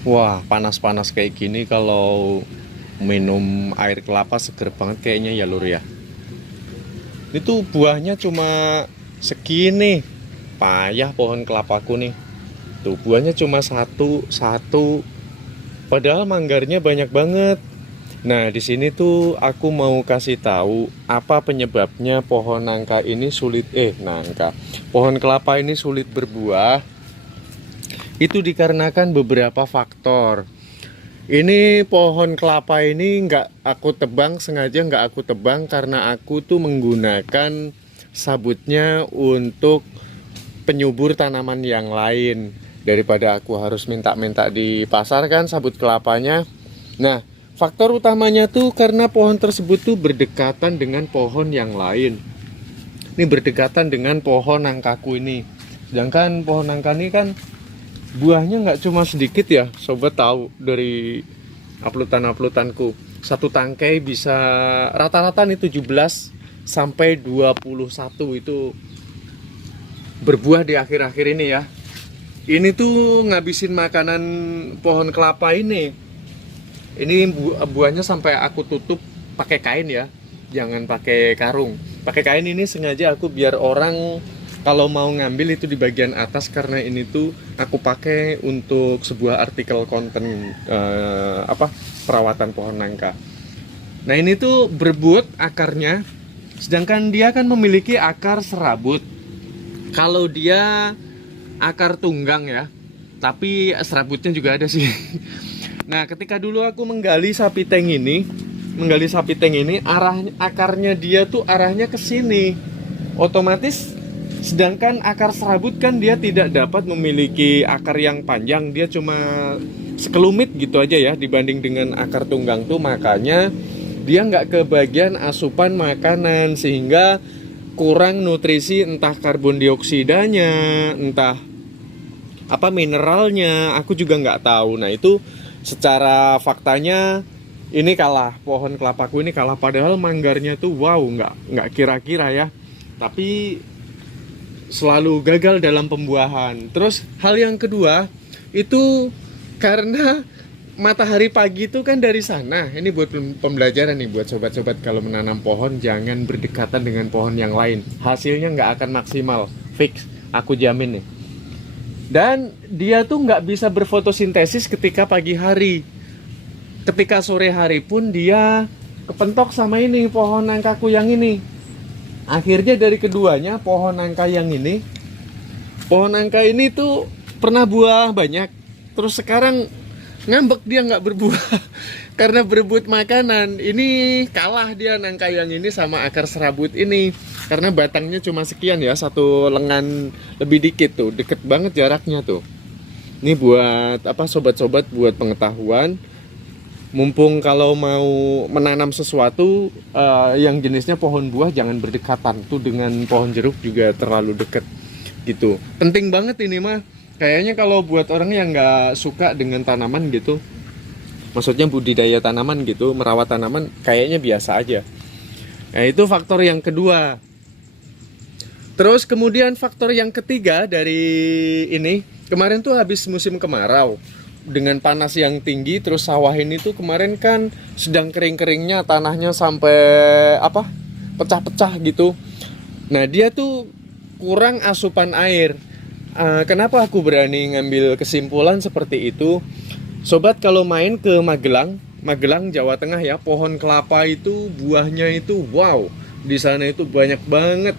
Wah, panas-panas kayak gini kalau minum air kelapa seger banget kayaknya ya Lur ya. Itu buahnya cuma segini. Payah pohon kelapaku nih. Tuh buahnya cuma satu. Padahal manggarnya banyak banget. Nah, di sini tuh aku mau kasih tahu apa penyebabnya pohon nangka ini nangka. Pohon kelapa ini sulit berbuah. Itu dikarenakan beberapa faktor. Ini pohon kelapa ini nggak aku tebang, sengaja nggak aku tebang karena aku tuh menggunakan sabutnya untuk penyubur tanaman yang lain. Daripada aku harus minta-minta di pasar kan sabut kelapanya. Nah, faktor utamanya tuh karena pohon tersebut tuh berdekatan dengan pohon yang lain. Ini berdekatan dengan pohon nangkaku ini. Sedangkan pohon nangka ini kan buahnya nggak cuma sedikit ya, sobat tahu dari uploadanku. Satu tangkai bisa rata-rata nih 17 sampai 21 itu berbuah di akhir-akhir ini ya. Ini tuh ngabisin makanan pohon kelapa ini. Ini buahnya sampai aku tutup pakai kain ya. Jangan pakai karung. Pakai kain ini sengaja aku biar orang kalau mau ngambil itu di bagian atas karena ini tuh aku pakai untuk sebuah artikel konten perawatan pohon nangka. Nah, ini tuh berbut akarnya, sedangkan dia kan memiliki akar serabut. Kalau dia akar tunggang ya, tapi serabutnya juga ada sih. Nah, ketika dulu aku menggali sapi tank ini, akarnya dia tuh arahnya ke sini. Otomatis sedangkan akar serabut kan dia tidak dapat memiliki akar yang panjang, dia cuma sekelumit gitu aja ya dibanding dengan akar tunggang tuh, makanya dia nggak kebagian asupan makanan sehingga kurang nutrisi entah karbon dioksidanya, entah apa mineralnya, aku juga nggak tahu. Nah itu secara faktanya ini kalah, pohon kelapaku ini kalah, padahal manggarnya tuh wow, nggak kira-kira ya, tapi selalu gagal dalam pembuahan. Terus hal yang kedua itu karena matahari pagi itu kan dari sana. Ini buat pembelajaran nih buat sobat-sobat, kalau menanam pohon jangan berdekatan dengan pohon yang lain, hasilnya nggak akan maksimal, fix, aku jamin nih. Dan dia tuh nggak bisa berfotosintesis ketika pagi hari. Ketika sore hari pun dia kepentok sama ini pohon nangkaku yang ini. Akhirnya dari keduanya pohon nangka ini tuh pernah buah banyak. Terus sekarang ngambek, dia nggak berbuah karena berebut makanan. Ini kalah dia nangka yang ini sama akar serabut ini karena batangnya cuma sekian ya, satu lengan lebih dikit tuh, deket banget jaraknya tuh. Ini buat apa sobat-sobat, buat pengetahuan, mumpung kalau mau menanam sesuatu yang jenisnya pohon buah jangan berdekatan tuh dengan pohon jeruk, juga terlalu deket gitu. Penting banget ini mah, kayaknya kalau buat orang yang nggak suka dengan tanaman gitu, maksudnya budidaya tanaman gitu, merawat tanaman, kayaknya biasa aja. Nah itu faktor yang kedua. Terus kemudian faktor yang ketiga dari ini, kemarin tuh habis musim kemarau dengan panas yang tinggi, terus sawah ini tuh kemarin kan sedang kering-keringnya, tanahnya sampai apa pecah-pecah gitu. Nah dia tuh kurang asupan air. Kenapa aku berani ngambil kesimpulan seperti itu? Sobat kalau main ke Magelang Jawa Tengah ya, pohon kelapa itu buahnya itu wow, di sana itu banyak banget.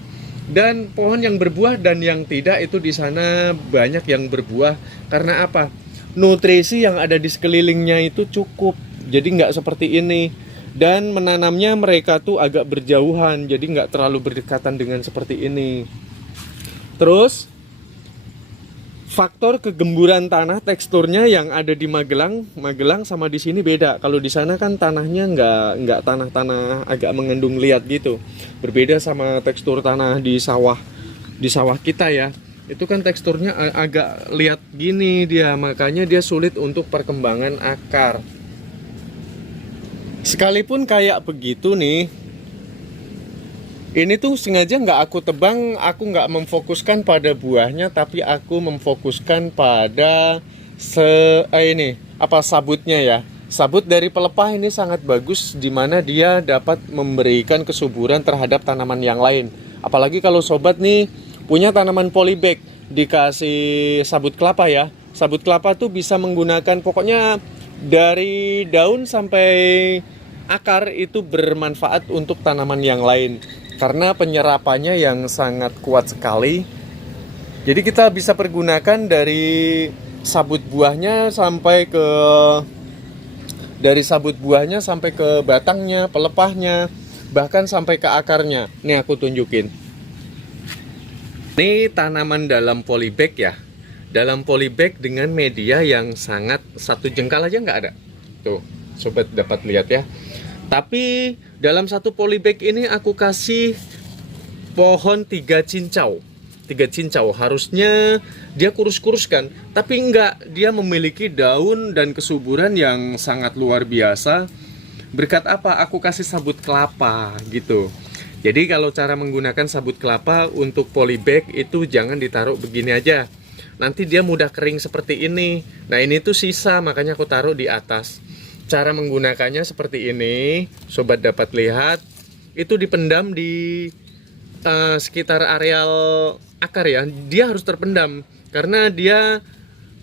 Dan pohon yang berbuah dan yang tidak itu di sana banyak yang berbuah. Karena apa? Nutrisi yang ada di sekelilingnya itu cukup. Jadi nggak seperti ini. Dan menanamnya mereka tuh agak berjauhan, jadi nggak terlalu berdekatan dengan seperti ini. Terus faktor kegemburan tanah, teksturnya yang ada di Magelang sama di sini beda. Kalau di sana kan tanahnya nggak tanah-tanah agak mengandung liat gitu. Berbeda sama tekstur tanah di sawah kita ya. Itu kan teksturnya agak liat gini dia, makanya dia sulit untuk perkembangan akar. Sekalipun kayak begitu nih, ini tuh sengaja nggak aku tebang, aku nggak memfokuskan pada buahnya, tapi aku memfokuskan pada ini apa sabutnya ya. Sabut dari pelepah ini sangat bagus di mana dia dapat memberikan kesuburan terhadap tanaman yang lain. Apalagi kalau sobat nih punya tanaman polybag dikasih sabut kelapa ya. Sabut kelapa tuh bisa menggunakan pokoknya dari daun sampai akar itu bermanfaat untuk tanaman yang lain karena penyerapannya yang sangat kuat sekali. Jadi kita bisa pergunakan dari sabut buahnya sampai ke batangnya, pelepahnya, bahkan sampai ke akarnya. Nih aku tunjukin. Ini tanaman dalam polybag ya. Dalam polybag dengan media yang sangat satu jengkal aja nggak ada. Tuh, sobat dapat lihat ya. Tapi dalam satu polybag ini aku kasih pohon 3 cincau. 3 cincau harusnya dia kurus-kurus kan, tapi enggak, dia memiliki daun dan kesuburan yang sangat luar biasa. Berkat apa? Aku kasih sabut kelapa gitu. Jadi kalau cara menggunakan sabut kelapa untuk polybag itu jangan ditaruh begini aja. Nanti dia mudah kering seperti ini. Nah ini tuh sisa, makanya aku taruh di atas. Cara menggunakannya seperti ini, sobat dapat lihat. Itu dipendam di sekitar areal akar ya. Dia harus terpendam karena dia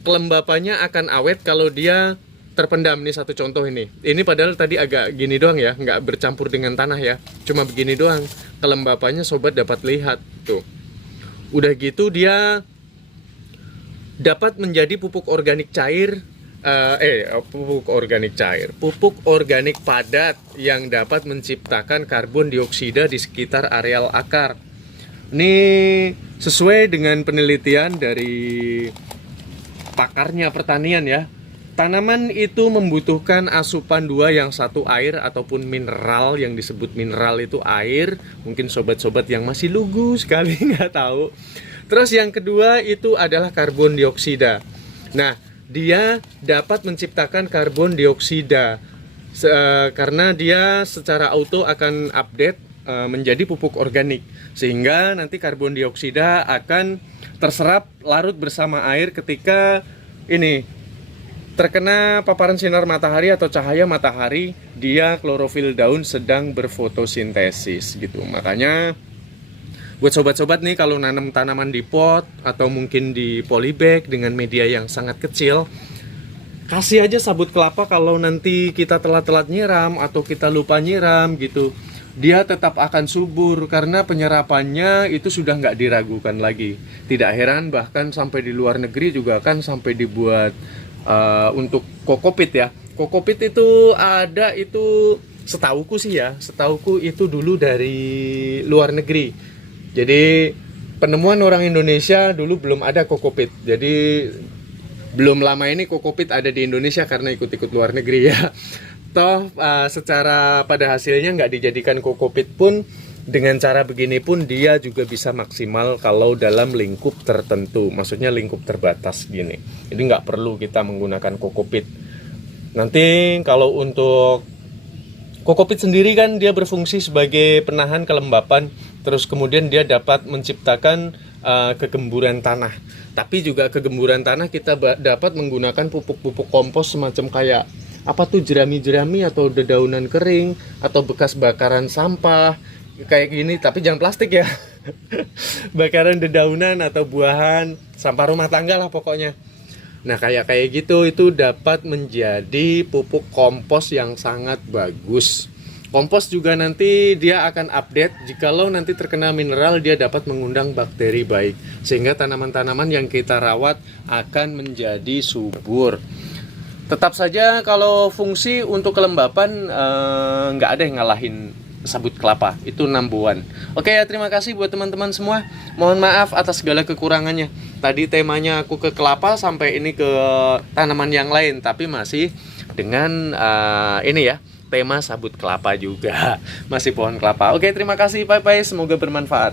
kelembapannya akan awet kalau dia terpendam. Nih satu contoh ini. Ini padahal tadi agak gini doang ya, nggak bercampur dengan tanah ya. Cuma begini doang. Kelembapannya sobat dapat lihat tuh. Udah gitu dia dapat menjadi pupuk organik cair. Pupuk organik padat yang dapat menciptakan karbon dioksida di sekitar areal akar. Ini sesuai dengan penelitian dari pakarnya pertanian ya. Tanaman itu membutuhkan asupan 2 yang satu air ataupun mineral, yang disebut mineral itu air. Mungkin sobat-sobat yang masih lugu sekali nggak tahu. Terus yang kedua itu adalah karbon dioksida. Nah, dia dapat menciptakan karbon dioksida karena dia secara auto akan update menjadi pupuk organik, sehingga nanti karbon dioksida akan terserap larut bersama air ketika ini terkena paparan sinar matahari atau cahaya matahari. Dia klorofil daun sedang berfotosintesis gitu. Makanya buat sobat-sobat nih kalau nanam tanaman di pot atau mungkin di polybag dengan media yang sangat kecil, kasih aja sabut kelapa. Kalau nanti kita telat-telat nyiram atau kita lupa nyiram gitu, dia tetap akan subur karena penyerapannya itu sudah nggak diragukan lagi. Tidak heran bahkan sampai di luar negeri juga kan sampai dibuat untuk kokopit ya. Kokopit itu ada itu setauku sih ya, setauku itu dulu dari luar negeri. Jadi penemuan orang Indonesia dulu belum ada kokopit. Jadi belum lama ini kokopit ada di Indonesia karena ikut-ikut luar negeri ya. Toh secara pada hasilnya nggak dijadikan kokopit pun, dengan cara begini pun dia juga bisa maksimal kalau dalam lingkup tertentu. Maksudnya lingkup terbatas gini. Jadi nggak perlu kita menggunakan kokopit. Nanti kalau untuk kokopit sendiri kan dia berfungsi sebagai penahan kelembapan. Terus kemudian dia dapat menciptakan kegemburan tanah. Tapi juga kegemburan tanah kita dapat menggunakan pupuk-pupuk kompos semacam kayak apa tuh, jerami-jerami atau dedaunan kering atau bekas bakaran sampah kayak gini, tapi jangan plastik ya. Bakaran dedaunan atau buahan, sampah rumah tangga lah pokoknya. Nah kayak gitu itu dapat menjadi pupuk kompos yang sangat bagus. Kompos juga nanti dia akan update, jikalau nanti terkena mineral dia dapat mengundang bakteri baik, sehingga tanaman-tanaman yang kita rawat akan menjadi subur. Tetap saja kalau fungsi untuk kelembapan nggak ada yang ngalahin sabut kelapa, itu number 1. Oke ya, terima kasih buat teman-teman semua. Mohon maaf atas segala kekurangannya. Tadi temanya aku ke kelapa, sampai ini ke tanaman yang lain, tapi masih dengan ini ya, tema sabut kelapa juga. Masih pohon kelapa. Oke, terima kasih, bye-bye, semoga bermanfaat.